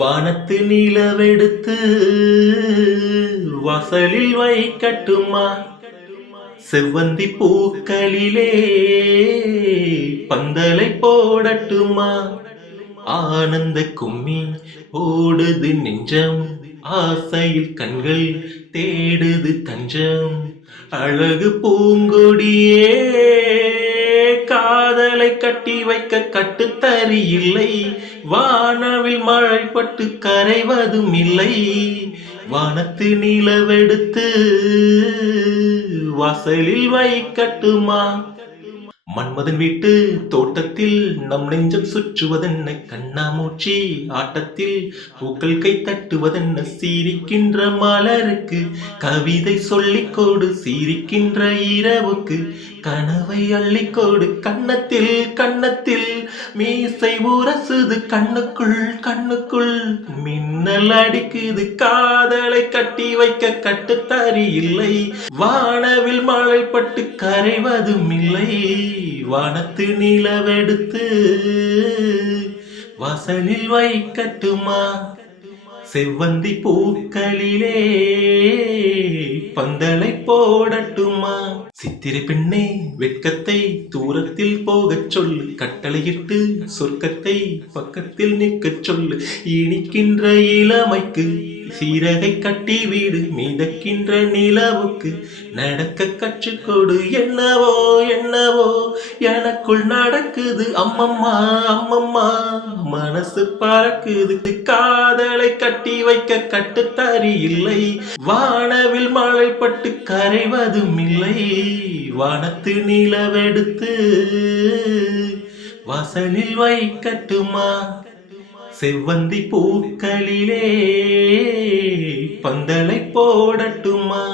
வானத்து நிலவெடுத்து வாசலில் வைக்கட்டுமா? செவ்வந்தி பூக்களிலே பந்தலை போடட்டுமா? ஆனந்த கும்மி ஓடுது நெஞ்சம், ஆசையில் கண்கள் தேடுது தஞ்சம். அழகு பூங்கொடியே, காதலை கட்டி வைக்க கட்டுத்தறி இல்லை. வானவில் மழைப்பட்டு கரைவதும் இல்லை. வானத்து நிலவெடுத்து வாசலில் வைக்கட்டுமா? மன்மதன் வீட்டு தோட்டத்தில் நம் நெஞ்சம் சுற்றுவதென்ன? கண்ணாமூச்சி ஆட்டத்தில் பூக்கள் கை தட்டுவதென்ன? சிரிக்கின்ற மலருக்கு கவிதை சொல்லிக்கோடு, சிரிக்கின்ற இரவுக்கு கனவை அள்ளிக்கோடு. கன்னத்தில் கன்னத்தில் மீசை உரசுது, கண்ணுக்குள் கண்ணுக்குள் மின்னல் அடிக்குது. காதலை கட்டி வைக்க கட்டுத்தறி இல்லை. வானவில் மழைப்பட்டு கரைவதும் இல்லை. வானத்து நிலவெடுத்து வாசலில் வைக்கட்டுமா? செவ்வந்தி பூக்களிலே பந்தலை போடட்டுமா? சித்திரை பெண்ணே, வெட்கத்தை தூரத்தில் போகச் சொல்லு. கட்டளையிட்டு சொர்க்கத்தை பக்கத்தில் நிற்கச் சொல்லு. இனிக்கின்ற இளமைக்கு சீரகை கட்டி வீடு, மிதக்கின்ற நிலவுக்கு நடக்க கற்றுக்கொடு. என்னவோ என்னவோ எனக்குள் நடக்குது, அம்மம்மா அம்மம்மா மனசு பறக்குது. காதலை கட்டி வைக்க கட்டுத்தறி இல்லை. வானவில் மழைப்பட்டு கரைவதும் இல்லை. வானத்து நிலவெடுத்து வாசலில் வைக்கட்டுமா? செவ்வந்தி பூக்களிலே பந்தலை போடட்டுமா?